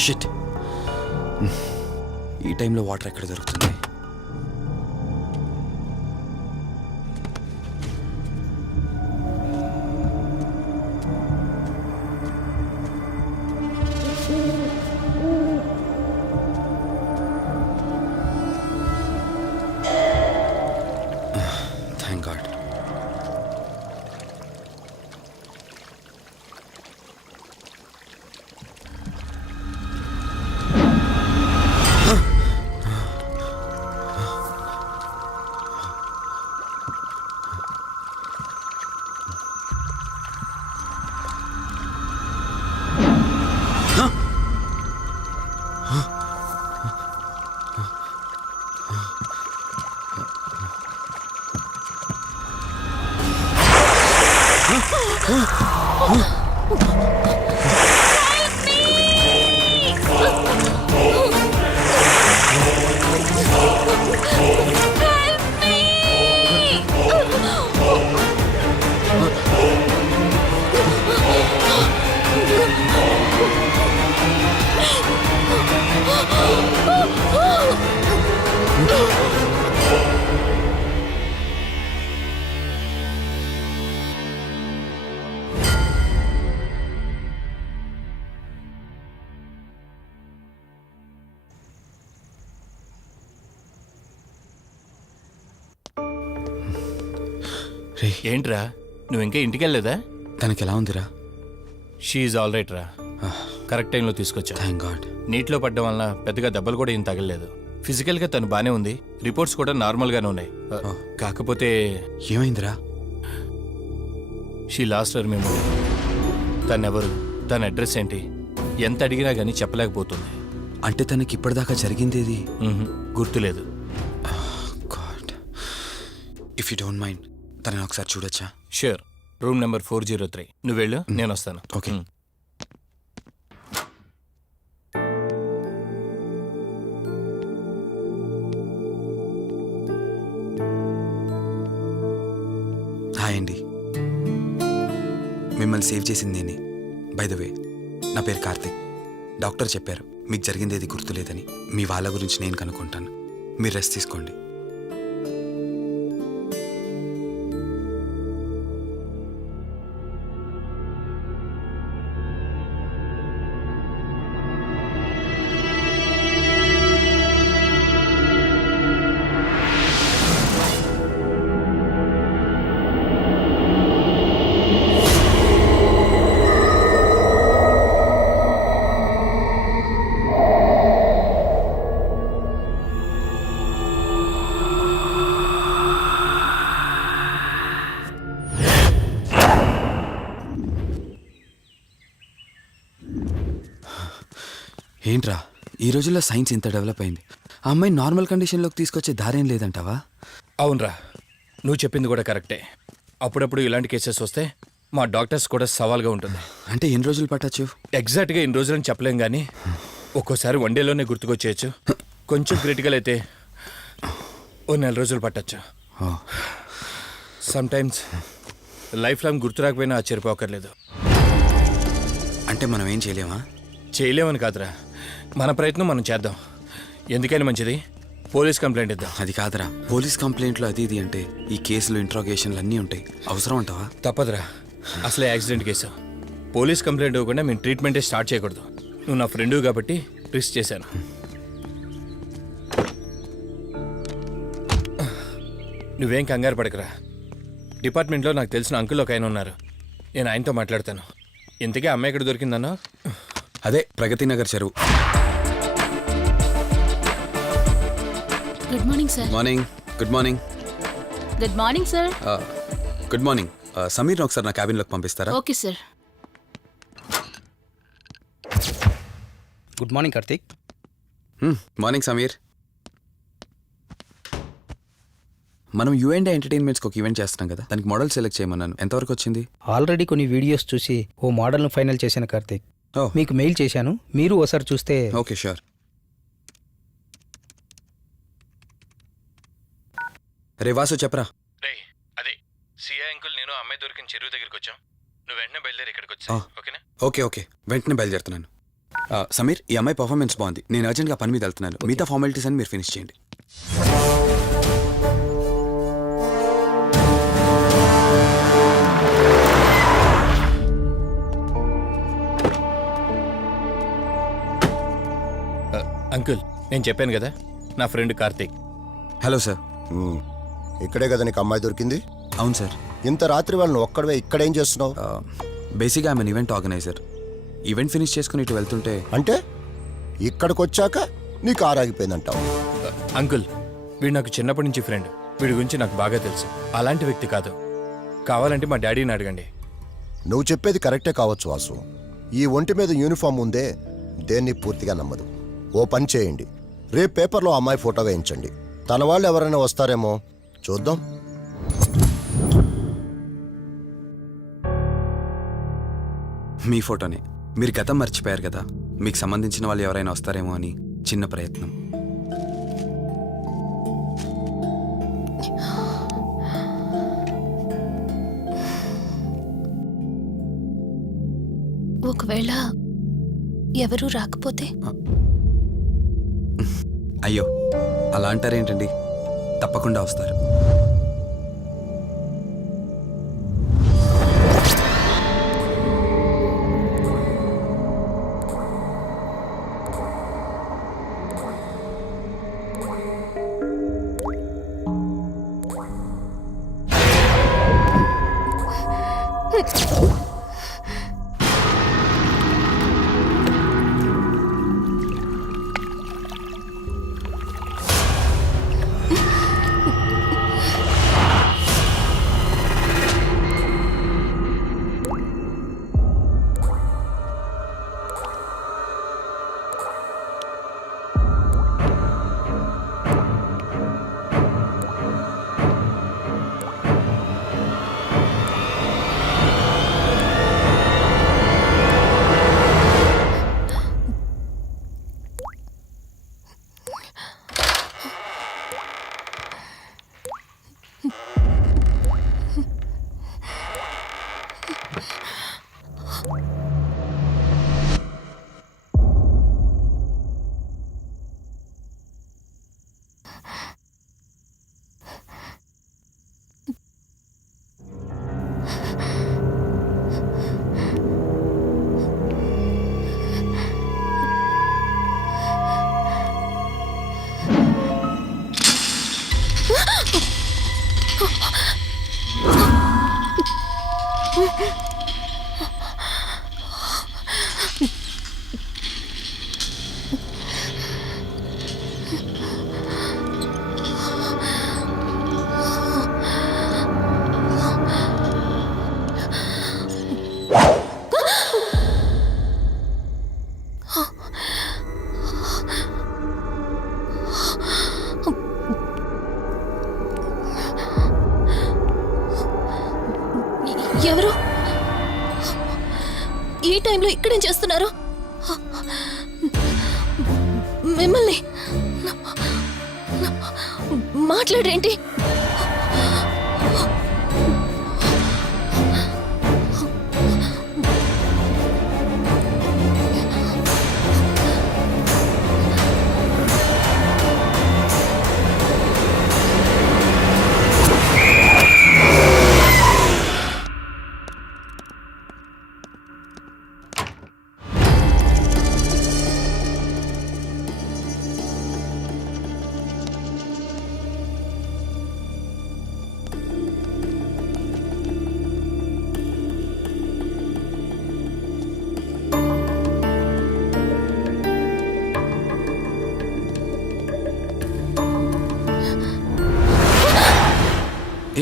Shit. ఈ టైంలో water ఎక్కడ దొరుకుతుంది? Thank God. ఏంట్రా నువ్వు ఇంకా ఇంటికి వెళ్ళలేదా? తనకి ఎలా ఉందిరా? షీఈ్ ఆల్ రైట్ రా. కరెక్ట్ టైంలో తీసుకొచ్చా. Thank God. నీటిలో పడ్డం వలన పెద్దగా దెబ్బలు కూడా ఏం తగలలేదు. ఫిజికల్గా తను బానే ఉంది, రిపోర్ట్స్ కూడా నార్మల్గానే ఉన్నాయి. కాకపోతే ఏమైందిరా? She lost her memory. తనెవరు, తన అడ్రస్ ఏంటి, ఎంత అడిగినా కానీ చెప్పలేకపోతుంది. అంటే తనకి ఇప్పటిదాకా జరిగిందేది గుర్తులేదు. God, if you don't mind తనని ఒకసారి చూడొచ్చా? ష్యూర్. Room number 403. నువ్వు వెళ్ళు, నేను వస్తాను. ఓకే. హాయ్ అండి, మిమ్మల్ని సేవ్ చేసింది నేనే. బై ద వే, నా పేరు కార్తిక్. డాక్టర్ చెప్పారు మీకు జరిగిందేది గుర్తులేదని. మీ వాళ్ళ గురించి నేను కనుక్కుంటాను, మీరు రెస్ట్ తీసుకోండి. ఏంట్రా, ఈ రోజుల్లో సైన్స్ ఇంత డెవలప్ అయింది. ఆ అమ్మాయి నార్మల్ కండిషన్లోకి తీసుకొచ్చే దారేం లేదంటావా? అవునరా, నువ్వు చెప్పింది కూడా కరెక్టే. అప్పుడప్పుడు ఇలాంటి కేసెస్ వస్తే మా డాక్టర్స్ కూడా సవాల్గా ఉంటుంది. అంటే ఎన్ని రోజులు పట్టచ్చు? ఎగ్జాక్ట్గా ఎన్ని రోజులని చెప్పలేం, కానీ ఒక్కోసారి వన్ డేలోనే గుర్తుకొచ్చేయచ్చు. కొంచెం క్రిటికల్ అయితే ఓ 4 రోజులు పట్టచ్చు. సమ్టైమ్స్ లైఫ్ లాంగ్ గుర్తు రాకపోయినా ఆశ్చర్యపోకర్లేదు. అంటే మనం ఏం చేయలేమా? చేయలేమని కాదురా, మన ప్రయత్నం మనం చేద్దాం. ఎందుకని మంచిది, పోలీస్ కంప్లైంట్ ఇద్దాం. అది కాదురా, పోలీస్ కంప్లైంట్లు అది ఇది అంటే ఈ కేసులు ఇంట్రాగేషన్లు అన్నీ ఉంటాయి. అవసరం అంటావా? తప్పదురా, అసలే యాక్సిడెంట్ కేసు. పోలీస్ కంప్లైంట్ ఇవ్వకుండా మేము ట్రీట్మెంటే స్టార్ట్ చేయకూడదు. నువ్వు నా ఫ్రెండు కాబట్టి రిస్క్ చేశాను. నువ్వేం కంగారు పడకరా. డిపార్ట్మెంట్లో నాకు తెలిసిన అంకుల్ ఒక ఆయన ఉన్నారు, నేను ఆయనతో మాట్లాడతాను. ఇంతకీ అమ్మాయి ఎక్కడ దొరికిందన్నా? అదే ప్రగతి నగర్ చెరువు. Good morning sir. Morning. Good morning. Good morning sir. Good morning. సమీర్ని ఒకసారి నా క్యాబిన్లోకి పంపిస్తారా? Okay sir. Good morning Karthik. Morning Sameer. మనం యుఎండే ఎంటర్టైన్మెంట్స్కి ఒక ఈవెంట్ చేస్తున్నాం కదా, దానికి మోడల్ సెలెక్ట్ చేయమన్నాను. ఎంతవరకు వచ్చింది? ఆల్రెడీ కొన్ని వీడియోస్ చూసి ఓ మోడల్ను ఫైనల్ చేశాను కార్తిక్. మీకు మెయిల్ చేశాను, మీరు ఒకసారి చూస్తే. Okay sure. రే వాసు చెప్పరా. అదే సిఐ అంకుల్ నేను అమ్మాయి దొరికిన చెరువు దగ్గరికి వచ్చాం. నువ్వు వెంటనే బయలుదేరి ఇక్కడికి వచ్చా. ఓకేనా? ఓకే ఓకే, వెంటనే బయలుదేరుతున్నాను. సమీర్, ఈ అమ్మాయి పర్ఫార్మెన్స్ బాగుంది. నేను అర్జెంట్గా పని మీద వెళ్తున్నాను. మిగతా ఫార్మాలిటీస్ అని మీరు ఫినిష్ చేయండి. అంకుల్, నేను చెప్పాను కదా, నా ఫ్రెండ్ కార్తీక్. Hello sir. ఇక్కడే కదా నీకు అమ్మాయి దొరికింది? అవును సార్. ఇంత రాత్రి వాళ్ళని ఒక్కడవే ఇక్కడేం చేస్తున్నావు? బేసిక్గా I'm event organiser. Event finish చేసుకుని ఇటు వెళ్తుంటే అంటే ఇక్కడికి వచ్చాక నీ కారు ఆగిపోయిందంటావు? అంకుల్, వీడు నాకు చిన్నప్పటి నుంచి ఫ్రెండ్. వీడి గురించి నాకు బాగా తెలుసు. అలాంటి వ్యక్తి కాదు. కావాలంటే మా డాడీని అడగండి. నువ్వు చెప్పేది కరెక్టే కావచ్చు వాసు. ఈ ఒంటి మీద యూనిఫామ్ ఉందే దేన్ని పూర్తిగా నమ్మదు. ఓ పని చేయండి, రేపు పేపర్లో అమ్మాయి ఫోటో వేయించండి. తన వాళ్ళు ఎవరైనా వస్తారేమో చూద్దాం. మీ ఫోటోనే. మీరు గతం మర్చిపోయారు కదా, మీకు సంబంధించిన వాళ్ళు ఎవరైనా వస్తారేమో అని చిన్న ప్రయత్నం. ఒకవేళ ఎవరూ రాకపోతే? అయ్యో, అలా అంటారేంటండి? తప్పకుండా వస్తారు. ఎవరు ఈ టైంలో ఇక్కడేం చేస్తున్నారు? మిమ్మల్ని మాట్లాడేంటి?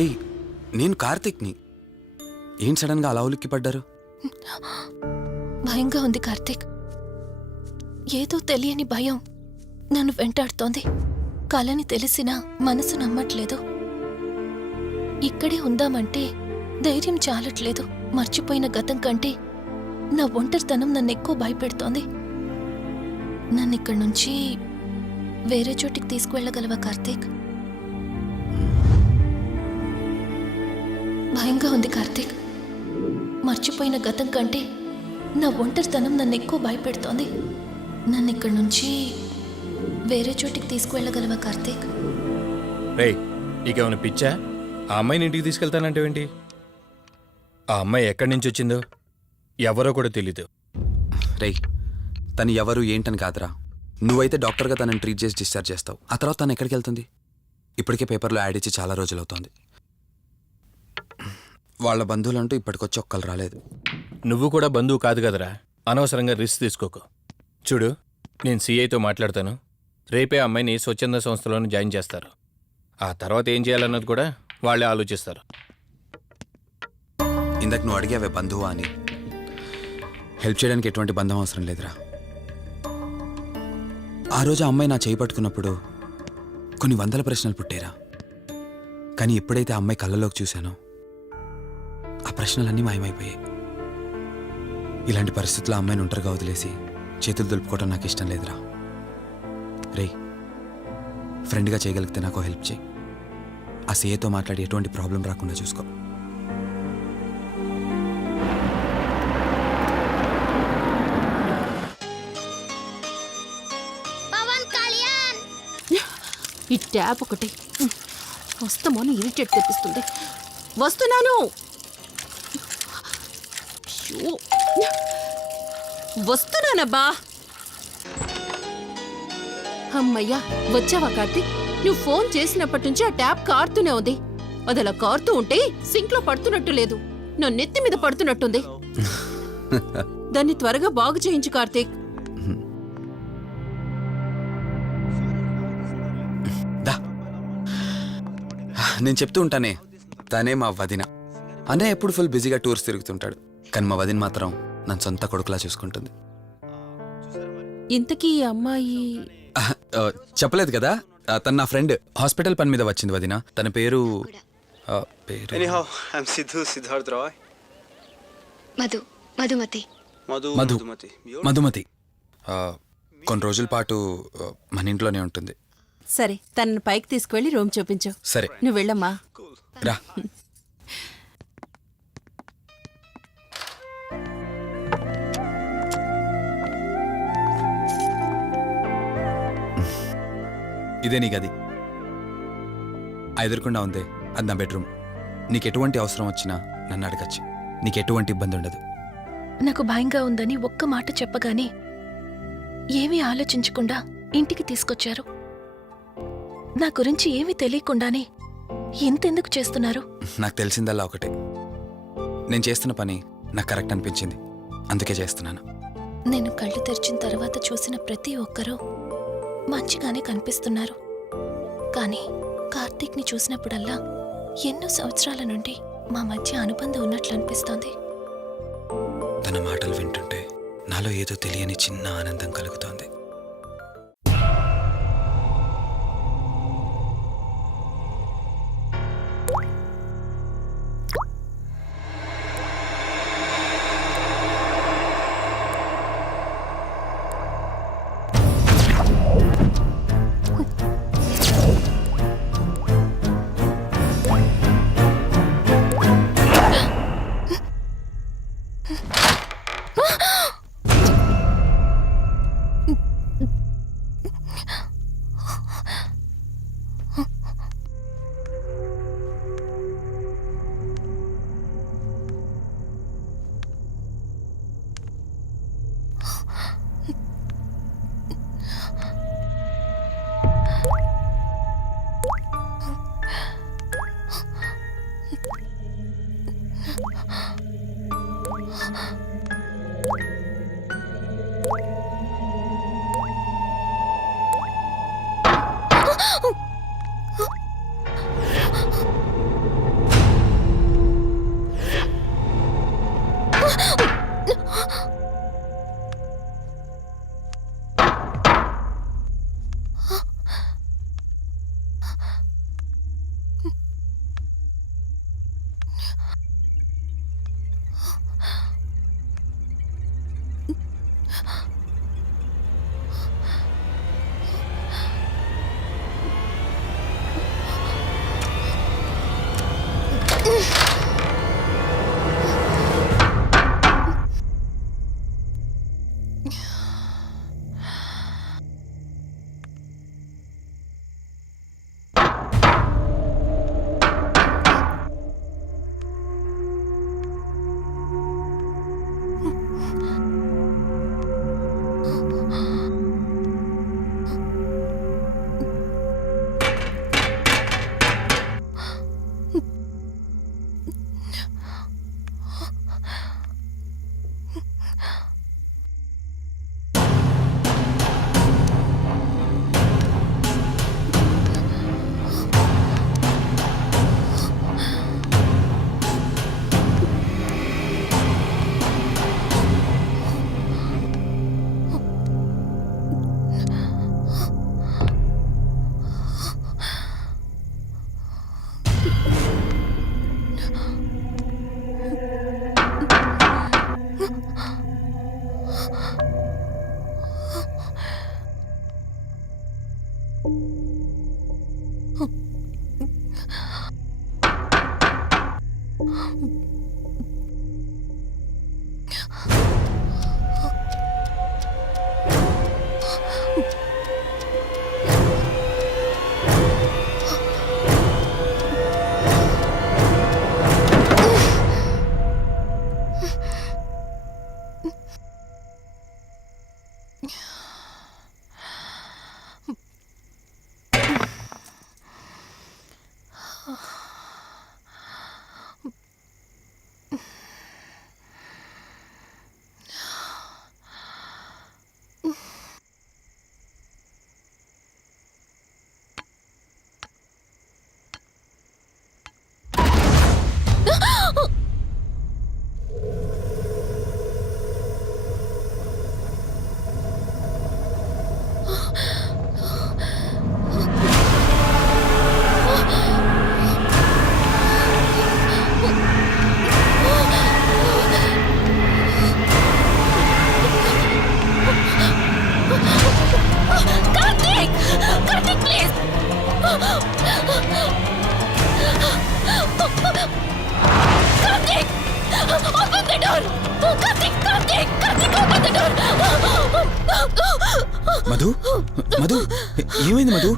ఏయ్, నేను కార్తిక్ని. ఏం సడన్గా అలా ఉలిక్కి పడ్డారు? భయంగా ఉంది కార్తీక్. ఏదో తెలియని భయం నన్ను వెంటాడుతోంది. కలని తెలిసినా మనసు నమ్మట్లేదు. ఇక్కడే ఉందామంటే ధైర్యం చాలట్లేదు. మర్చిపోయిన గతం కంటే నా ఒంటరితనం నన్ను ఎక్కువ భయపెడుతోంది. నన్ను ఇక్కడి నుంచి వేరే చోటికి తీసుకువెళ్ళగలవా కార్తీక్? భయంగా ఉంది కార్తీక్. మర్చిపోయిన గతం కంటే నా ఒంటరితనం నన్ను ఎక్కువ భయపెడుతోంది. నన్ను ఇక్కడి నుంచి వేరే చోటికి తీసుకువెళ్ళగలవా కార్తీక్? రేయ్, నీకేమైనా పిచ్చా? ఆ అమ్మాయిని ఇంటికి తీసుకెళ్తానంటే ఏంటి? ఆ అమ్మాయి ఎక్కడి నుంచి వచ్చిందో ఎవరో కూడా తెలీదు. రేయ్, తను ఎవరు ఏంటని కాదురా. నువ్వైతే డాక్టర్గా తనని ట్రీట్ చేసి డిశ్చార్జ్ చేస్తావు. ఆ తర్వాత తను ఎక్కడికి వెళ్తుంది? ఇప్పటికే పేపర్లో యాడ్ ఇచ్చి చాలా రోజులు అవుతోంది. వాళ్ళ బంధువులంటూ ఇప్పటికొచ్చి ఒక్కరు రాలేదు. నువ్వు కూడా బంధువు కాదు కదరా, అనవసరంగా రిస్క్ తీసుకోకు. చూడు, నేను సిఐతో మాట్లాడతాను. రేపే అమ్మాయిని స్వచ్ఛంద సంస్థలోనే జాయిన్ చేస్తారు. ఆ తర్వాత ఏం చేయాలన్నది కూడా వాళ్ళే ఆలోచిస్తారు. ఇందాక నువ్వు అడిగావే బంధువా అని. హెల్ప్ చేయడానికి ఎటువంటి బంధం అవసరం లేదురా. ఆ రోజు ఆ అమ్మాయి నా చేయి పట్టుకున్నప్పుడు కొన్ని వందల ప్రశ్నలు పుట్టేరా. కానీ ఎప్పుడైతే ఆ అమ్మాయి కళ్ళలోకి చూశానో ఆ ప్రశ్నలన్నీ మాయమైపోయాయి. ఇలాంటి పరిస్థితుల్లో ఆ అమ్మాయిని ఒంటరిగా వదిలేసి చేతులు దులుపుకోవడం నాకు ఇష్టం లేదురా. రేయ్, ఫ్రెండ్గా చేయగలిగితే నాకు హెల్ప్ చేయి. ఆ సీఏతో మాట్లాడి ఎటువంటి ప్రాబ్లం రాకుండా చూసుకో. ఈ ట్యాప్ ఒకటి వస్తామని ఇరిటేట్ తెప్పిస్తుంది. వస్తున్నాను. అయ్యో, వస్తున్నానబ్బా. అమ్మయ్యా, వచ్చావా కార్తీక్? నువ్వు ఫోన్ చేసినప్పటి నుంచి ఆ ట్యాప్ కారుతూనే ఉంది. అది అలా కారుతూ ఉంటే సింక్ లో పడుతున్నట్టు లేదు, నా నెత్తి మీద పడుతున్నట్టుంది. దాన్ని త్వరగా బాగు చేయించు కార్తీక్. నేను చెప్తూ ఉంటానే, తనే మా వదిన. అన్నయ్య ఎప్పుడు ఫుల్ బిజీగా టూర్స్ తిరుగుతుంటాడు, కానీ మా వదిన మాత్రం నన్ను సొంత కొడుకులా చూసుకుంటుంది. ఇంతకీ ఈ అమ్మాయి చెప్పలేదు కదా, తను నా ఫ్రెండ్. హాస్పిటల్ పని మీద వచ్చింది వదిన. తన పేరు Anyhow, I'm Siddharth Roy. Madhumati. Madhumati. కొన్ని రోజుల పాటు మన ఇంట్లోనే ఉంటుంది. సరే, తనను పైకి తీసుకువెళ్ళి రూమ్ చూపించు. సరే, నువ్వు వెళ్ళమ్మా. రా. ఇదే నీ గది. ఆ ఎదురుకుండా ఉందే, అది నా బెడ్రూమ్. నీకు ఎటువంటి అవసరం వచ్చినా నన్ను అడగచ్చు. నీకు ఎటువంటి ఇబ్బంది ఉండదు. నాకు భయంగా ఉందని ఒక్క మాట చెప్పగానే ఏమీ ఆలోచించకుండా ఇంటికి తీసుకొచ్చారు. నా గురించి ఏమీ తెలియకుండానే ఇంతెందుకు చేస్తున్నారు? నాకు తెలిసిందల్లా ఒకటే, నేను చేస్తున్న పని నాకు కరెక్ట్ అనిపించింది, అందుకే చేస్తున్నాను. నేను కళ్ళు తెరిచిన తర్వాత చూసిన ప్రతి ఒక్కరూ మంచిగానే కనిపిస్తున్నారు. కానీ కార్తీక్ని చూసినప్పుడల్లా ఎన్నో సంవత్సరాల నుండి మా మధ్య అనుబంధం ఉన్నట్లు అనిపిస్తోంది. తన మాటలు వింటుంటే నాలో ఏదో తెలియని చిన్న ఆనందం కలుగుతోంది. Karthik! Karthik, please! Karthik! Open the door! Karthik! Karthik! Karthik, open the door! Madhu Madhu ఏమైంది మధు?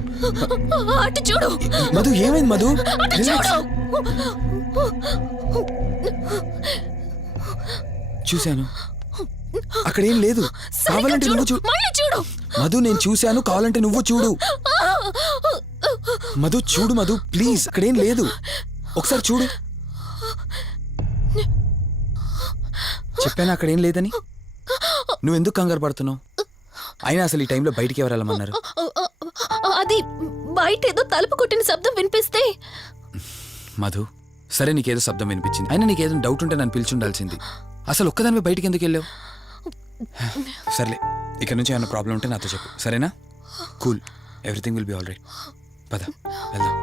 అటు చూడు! మధు ఏమైంది మధు? అటు రిలాక్స్. చూడు! చూశాను, అక్కడేం లేదు. కావాలంటే నువ్వు చూడు. మళ్ళీ చూడు! మధు నేను చూశాను, కావాలంటే నువ్వు చూడు. మధు చూడు మధు, ప్లీజ్, అక్కడేం లేదు. ఒకసారి చూడు. చెప్పాను అక్కడేం లేదని. నువ్వెందుకు కంగారు పడుతున్నావు? అయినా అసలు ఈ టైంలో బయటికి ఎవరు వెళ్ళమన్నారు? అది బయట ఏదో తలుపు కొట్టిన శబ్దం వినిపిస్తే. మధు, సరే నీకేదో శబ్దం వినిపించింది. అయినా నీకేదో డౌట్ ఉంటే నన్ను పిలిచుండాల్సింది. అసలు ఒక్కదానిపై బయటికి ఎందుకు వెళ్ళావు? సర్లే, ఇక్కడ నుంచి ఏమైనా ప్రాబ్లం ఉంటే నాతో చెప్పు, సరేనా? Cool, everything will be all right. పద వెళ్దాం.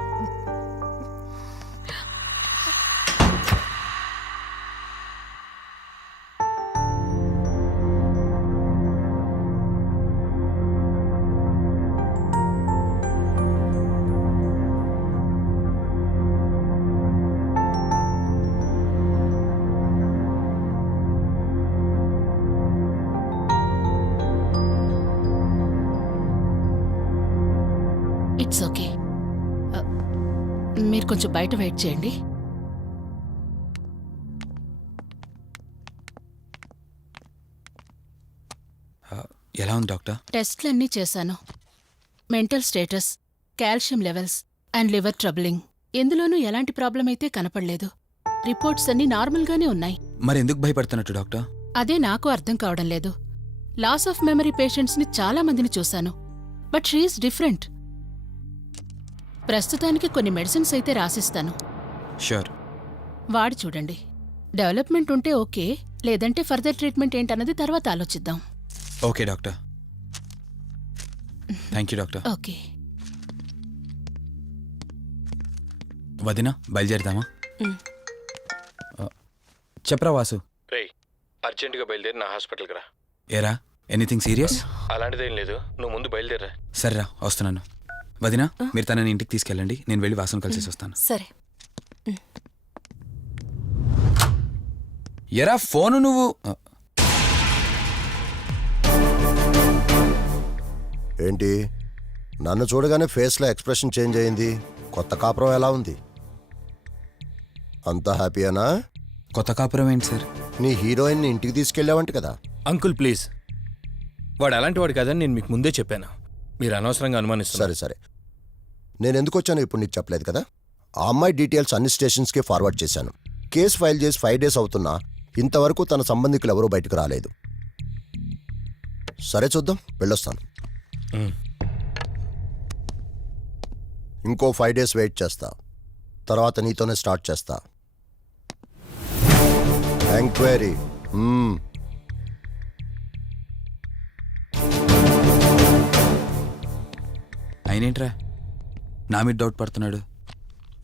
It's okay. మీరు కొంచెం బయట వెయిట్ చేయండి. ఎలా ఉంది డాక్టర్? టెస్ట్లన్నీ చేశాను. Mental status, calcium levels and liver troubling, ఎందులోనూ ఎలాంటి ప్రాబ్లం అయితే కనపడలేదు. రిపోర్ట్స్ అన్నీ నార్మల్గానే ఉన్నాయి. మరి ఎందుకు భయపడుతున్నట్టు డాక్టర్? అదే నాకు అర్థం కావడం లేదు. లాస్ ఆఫ్ మెమరీ పేషెంట్స్ని చాలా మందిని చూశాను, బట్ షీఈస్ డిఫరెంట్. ప్రస్తుతానికి కొన్ని మెడిసిన్స్ అయితే రాసిస్తాను, షూర్. వాడి చూడండి. డెవలప్మెంట్ ఉంటే ఓకే, లేదంటే ఫర్దర్ ట్రీట్మెంట్ ఏంటన్నది తర్వాత ఆలోచిద్దాం. Okay doctor. Thank you doctor. Okay. వదినా, బయలుదేరుదామా? చెప్పరా వాసు. రే, అర్జెంటుగా బయలుదేరి నా హాస్పిటల్కి రా. ఏరా, ఎనీథింగ్ సీరియస్? అలాంటిదేం లేదు, నువ్వు ముందు బయలుదేరా. సరేరా, వస్తున్నాను. వదినా, మీరు తనని ఇంటికి తీసుకెళ్ళండి, నేను వెళ్ళి వాసన కలిసేసి వస్తాను. సరే. ఎరా ఫోను నువ్వు. ఏంటి, నన్ను చూడగానే ఫేస్లో ఎక్స్ప్రెషన్ చేంజ్ అయింది? కొత్త కాపురం ఎలా ఉంది? అంతా హ్యాపీయేనా? కొత్త కాపురం ఏంటి సార్? నీ హీరోయిన్ని ఇంటికి తీసుకెళ్ళావంట కదా? అంకుల్ ప్లీజ్, వాడు అలాంటి వాడు కాదని నేను మీకు ముందే చెప్పాను. మీరు అనవసరంగా అనుమానిస్తారు. సరే సరే, నేను ఎందుకు వచ్చానో ఇప్పుడు నీకు చెప్పలేదు కదా. ఆ అమ్మాయి డీటెయిల్స్ అన్ని స్టేషన్స్కి ఫార్వర్డ్ చేశాను. కేసు ఫైల్ చేసి 5 days అవుతున్నా ఇంతవరకు తన సంబంధికులు ఎవరూ బయటకు రాలేదు. సరే చూద్దాం, వెళ్ళొస్తాను. ఇంకో 5 days వెయిట్ చేస్తా, తర్వాత నీతోనే స్టార్ట్ చేస్తా ఎంక్వైరీ. ఆయనేంట్రా నా మీద డౌట్ పడుతున్నాడు.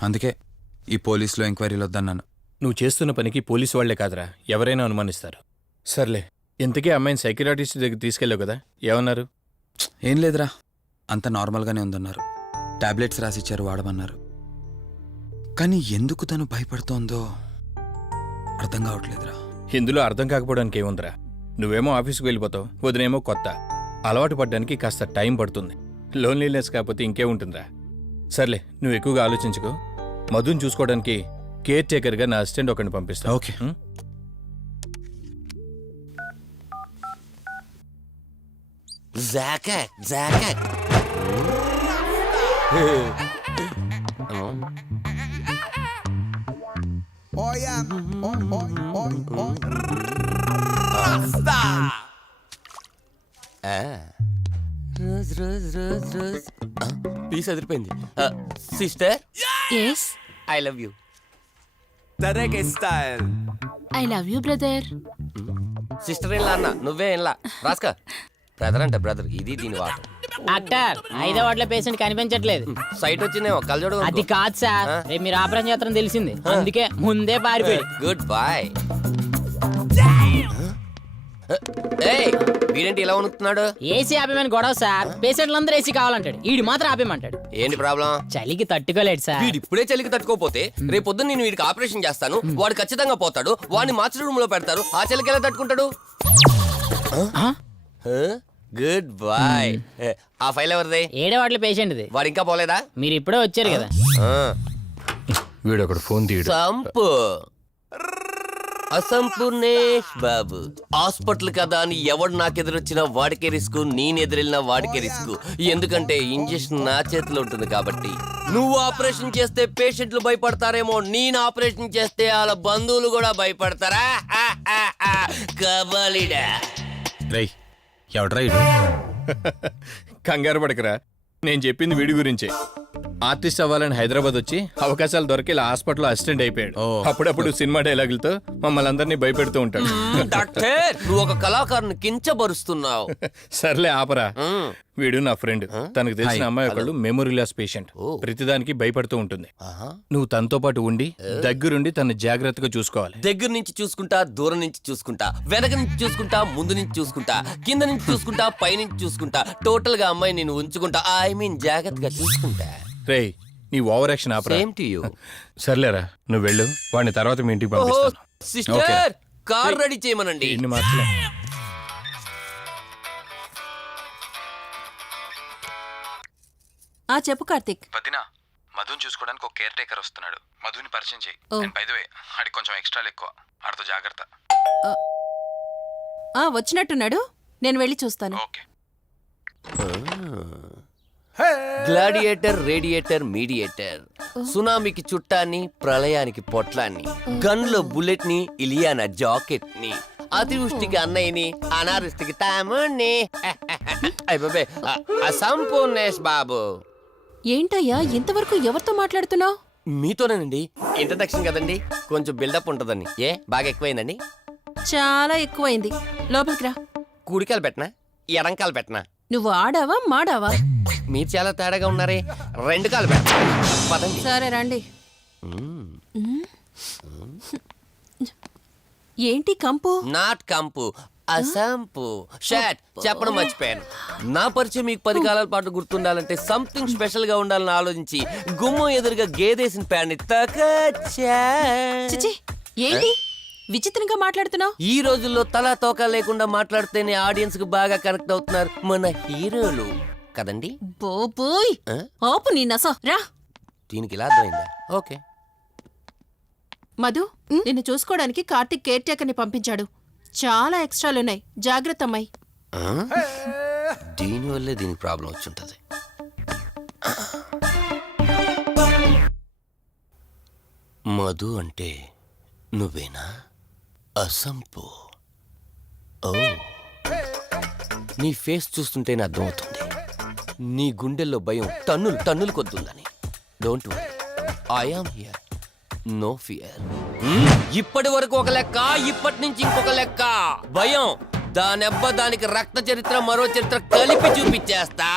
అందుకే ఈ పోలీసులో ఎంక్వైరీలు వద్దన్నాను. నువ్వు చేస్తున్న పనికి పోలీసు వాళ్లే కాదురా, ఎవరైనా అనుమానిస్తారు. సర్లే, ఇంతకీ అమ్మాయిని సైకియాట్రిస్ట్ దగ్గర తీసుకెళ్ళావు కదా, ఏమన్నారు? ఏం లేదురా, అంత నార్మల్గానే ఉందన్నారు. టాబ్లెట్స్ రాసిచ్చారు, వాడమన్నారు. కానీ ఎందుకు తను భయపడుతోందో అర్థం కావట్లేదురా. ఇందులో అర్థం కాకపోవడానికి ఏముందిరా, నువ్వేమో ఆఫీస్కి వెళ్ళిపోతావు, వదినేమో కొత్త, అలవాటు పడ్డానికి కాస్త టైం పడుతుంది. లోన్లీనెస్ కాకపోతే ఇంకే ఉంటుందిరా. సర్లే, నువ్వు ఎక్కువగా ఆలోచించుకో. మధుని చూసుకోవడానికి కేర్ టేకర్గా నా అసిస్టెంట్ ఒకరిని పంపిస్తా. Okay. Rose rose rose rose piece అదిరిపోయింది. Sister, yes, I love you. తరేకే style. I love you brother. Sister ఏం అన్న, నువ్వే ఏం రాస్కా. బ్రదర్ అంటే బ్రదర్, ఇది దీని వాట. డాక్టర్, 5వ వార్డులో పేషెంట్ కనిపించట్లేదు. సైట్ వచ్చిందేమో, కళ్ళజోడు. అది కాదు సార్, రేపు మీరు ఆపరేషన్ చేస్తారని తెలిసింది, అందుకే ముందే పారిపోయి. Good boy. ఏయ్, వీడేంటి ఇలా వణుకుతున్నాడు? ఏసీ ఆపేమని గొడవ సార్. పేషెంట్లందరూ ఏసీ కావాలంటాడు, ఈడు మాత్రం ఆపేమంటాడు. ఏంటి ప్రాబ్లం? చలికి తట్టుకోలేడు సార్. వీడు ఇప్పుడే చలికి తట్టుకోపోతే రేపు పొద్దున్న నేను వీడికి ఆపరేషన్ చేస్తాను, వాడు ఖచ్చితంగా పోతాడు, వాడిని మార్చి రూమ్ లో పెడతారు. ఆ చలికి ఎలా తట్టుకుంటాడు? Good boy. ఆ ఫైల్ ఎవరిది? 7వ వార్డులో పేషెంట్ది. వాడు ఇంకా పోలేదా? మీరు ఇప్పుడే వచ్చారు కదా. వీడొకడు ఫోన్ తీయడు. సంపు అసంపూర్ణేష్ బాబు. హాస్పిటల్ కదా అని ఎవడు నాకెదురొచ్చినా వాడికే రిస్క్, నేను ఎదురెళ్ళినా వాడికే రిస్క్. ఎందుకంటే ఇంజెక్షన్ నా చేతిలో ఉంటుంది కాబట్టి. నువ్వు ఆపరేషన్ చేస్తే పేషెంట్లు భయపడతారేమో, నేను ఆపరేషన్ చేస్తే వాళ్ళ బంధువులు కూడా భయపడతారా? కబలిడా. రేయ్, ఎవడ్రా ఇడు? కంగారు పడకరా, నేను చెప్పింది వీడి గురించే. ఆర్టిస్ట్ అవ్వాలని హైదరాబాద్ వచ్చి అవకాశాలు దొరికి ఇలా హాస్పిటల్లో అసిస్టెంట్ అయిపోయాడు. అప్పుడప్పుడు సినిమా డైలాగులతో మమ్మల్ని అందరినీ భయపెడుతూ ఉంటాడు. డాక్టర్, నువ్వు ఒక కళాకారుని కించబరుస్తున్నావు. సర్లే ఆపరా. వీడు నా ఫ్రెండ్. తనకు తెలిసిన అమ్మాయి ఒకళ్ళు మెమరీ లాస్ పేషెంట్. ప్రతిదానికి భయపడుతూ ఉంటుంది. నువ్వు తనతో పాటు ఉండి దగ్గరుండి తను జాగ్రత్తగా చూసుకోవాలి. దగ్గర నుంచి చూసుకుంటా, దూరం నుంచి చూసుకుంటా, వెనక నుంచి చూసుకుంటా, ముందు నుంచి చూసుకుంటా, కింద నుంచి చూసుకుంటా, పై నుంచి చూసుకుంటా, టోటల్ గా అమ్మాయి నేను ఉంచుకుంటా. ఐ మీన్ జాగ్రత్తగా చూసుకుంటా. రేయ్, నీ over action opera. Same to you. సర్లేరా, నువ్వు వెళ్ళు. వాడిని తర్వాత మీ ఇంటికి పంపిస్తాను. సిస్టర్, కార్ రెడీ చేయమనండి. ఇన్ని మాటలే. చెప్పు కార్తిక్. వదినా, మధుని చూసుకోవడానికి ఒక కేర్ టేకర్ వస్తున్నాడు. మధుని పరిచయం చేయి. బై ద వే, ఆడికి కొంచెం ఎక్స్ట్రాలు ఎక్కువ, ఆడితో జాగ్రత్త. వచ్చినట్టున్నాడు, నేను వెళ్ళి చూస్తాను. ఓకే. Gladiator, radiator, mediator. సునామీకి చుట్టాన్ని, ప్రళయానికి పొట్లాన్ని, గన్లో బుల్లెట్ ని, ఇలియానా జాకెట్ ని, అతివృష్టికి అన్నయ్యని, అనావృష్టికి తమ్ముణ్ణి. అయిపోయి అసంపూర్ణేష్ బాబు. ఏంటయ్యా, ఇంతవరకు ఎవరితో మాట్లాడుతున్నావు? మీతోనేనండి. ఇంట్రడక్షన్ కదండి, కొంచెం బిల్డప్ ఉంటుందని. బాగా ఎక్కువైందండి? చాలా ఎక్కువైంది. లోపలికి రా. కుడికాలు పెట్టనా, ఎడంకాలు పెట్టనా? నువ్వు ఆడావా మాడావా? మీరు చాలా తేడాగా ఉన్నారే. 2 కాలు పెట్టనా? పదండి. సరే రండి. ఏంటి కంపు? నాట్ కంపు, అసంపు. షాట్ చెప్పడం మర్చిపోయాను. నా పరిచయం మీకు 10 కాలాల పాటు గుర్తుండాలంటే సంథింగ్ స్పెషల్ గా ఉండాలని ఆలోచించి గుమ్మం ఎదురుగా గేదేసిన ప్యాడ్ని తకచ్చా. చిచి, ఏంటి విచిత్రంగా మాట్లాడుతున్నావు? ఈ రోజుల్లో తలా తోక లేకుండా మాట్లాడితేనే ఆడియన్స్ కు బాగా కనెక్ట్ అవుతున్నారు మన హీరోలు కదండి. బోబోయ్, ఆపు నీ నస. రా. దీనికి ఇలా అర్థమైందా? ఓకే. మధు, నిన్ను చూసుకోవడానికి కార్తిక్ కేర్ టేకర్ ని పంపించాడు. చాలా ఎక్స్ట్రాలున్నాయి, జాగ్రత్త అమ్మాయి. దీనివల్లే దీనికి ప్రాబ్లం వచ్చుంటది. మధు అంటే నువ్వేనా? అసంపు. ఓ, నీ ఫేస్ చూస్తుంటేనే అర్థమవుతుంది నీ గుండెల్లో భయం టన్నులు టన్నులు కొద్దుందని. Don't worry, I am here, no fear. ఇప్పటి వరకు ఒక లెక్క, ఇప్పటి నుంచి ఇంకొక లెక్క. భయం దానెబ్బ, దానికి రక్త చరిత్ర, మరో చరిత్ర కలిపి చూపించేస్తా.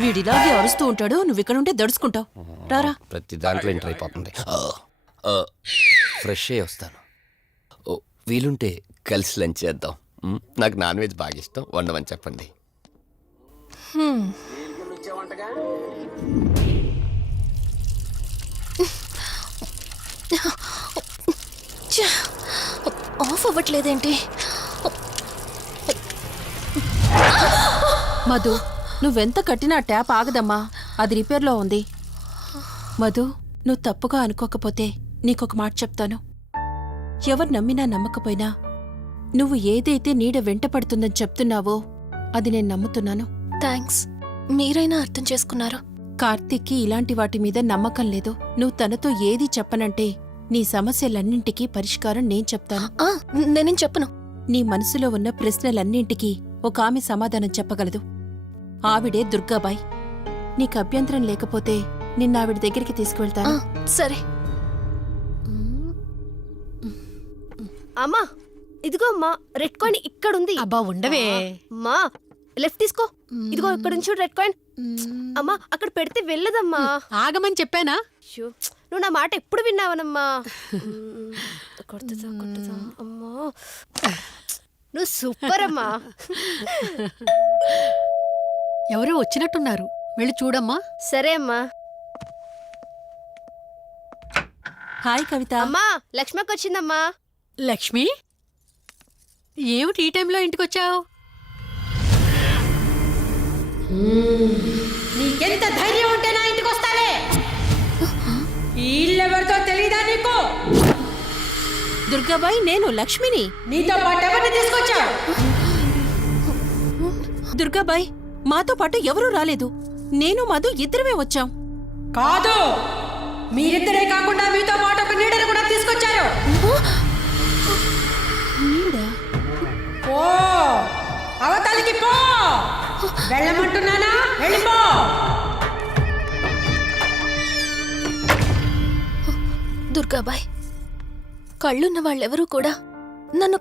వీడిలాగే అరుస్తూ ఉంటాడు, నువ్వు ఇక్కడ ఉంటే దడుచుకుంటావు. రారా. ప్రతి దాంట్లో ఎంటర్ అయిపోతుంది. ఫ్రెష్ అయ్యి వస్తాను. ఓ, వీలుంటే కలిసి లంచ్ చేద్దాం. నాకు నాన్ వెజ్ బాగా ఇష్టం, వండమని చెప్పండి. ఆఫ్ అవ్వట్లేదేంటి? మధు, నువ్వెంత కట్టినా ట్యాప్ ఆగదమ్మా, అది రిపేర్లో ఉంది. మధు, నువ్వు తప్పుగా అనుకోకపోతే నీకొక మాట చెప్తాను. ఎవరు నమ్మినా నమ్మకపోయినా నువ్వు ఏదైతే నీడ వెంట పడుతుందని చెప్తున్నావో అది నేను నమ్ముతున్నాను. థ్యాంక్స్, మీరైనా అర్థం చేసుకున్నారు. కార్తీక్కి ఇలాంటి వాటి మీద నమ్మకం లేదు. నువ్వు తనతో ఏది చెప్పనంటే నీ సమస్యలన్నింటికీ పరిష్కారం నేను చెప్తాను. నేనేం చెప్పను. నీ మనసులో ఉన్న ప్రశ్నలన్నింటికీ ఒక ఆమె సమాధానం చెప్పగలదు. ఆవిడే దుర్గాబాయ్. నీకు అభ్యంతరం లేకపోతే నిన్నావిడ దగ్గరికి తీసుకువెళ్తాను. సరే. అమ్మా, ఇదిగో అమ్మా, రెడ్ కాయిన్ ఇక్కడుంది. అబ్బా ఉండవే. అమ్మా, లెఫ్ట్ తీసుకో. ఇదిగో ఇక్కడ నుంచి రెడ్ కాయిన్. అమ్మా, అక్కడ పెడితే వెళ్ళదమ్మా. ఆగమని చెప్పానా? అయ్యో, నువ్వు నా మాట ఎప్పుడు విన్నావనమ్మా? కొడుతుందా కొడుతుందా? అమ్మా, నువ్వు సూపర్ అమ్మా. ఎవరో వచ్చినట్టున్నారు, వెళ్ళి చూడమ్మా. సరే అమ్మా. హాయ్ కవిత. అమ్మా, లక్ష్మకి వచ్చిందమ్మా. లక్ష్మి, ఏమిటి ఈ టైంలో ఇంటికొచ్చావు? నీకెంత ధైర్యం ఉంటే నా ఇంటికి వస్తావే? ఈ ఇల్లెవరితో తెలీదా నీకు? దుర్గాబాయ్, నేను లక్ష్మిని. నీతో పాటు ఎవరిని తీసుకొచ్చావు? దుర్గాబాయ్, మాతో పాటు ఎవరూ రాలేదు. నేను మధు ఇద్దరమే వచ్చాం. కాదు, మీరిద్దరే కాకుండా మీతో పాటు ఒక నీడను కూడా తీసుకొచ్చారు. ఓ, అవతలికి పో. వెళ్ళమంటున్నానా? వెళ్ళిపో. దుర్గాబాయ్, కళ్ళున్న వాళ్ళెవరూ కూడా నన్ను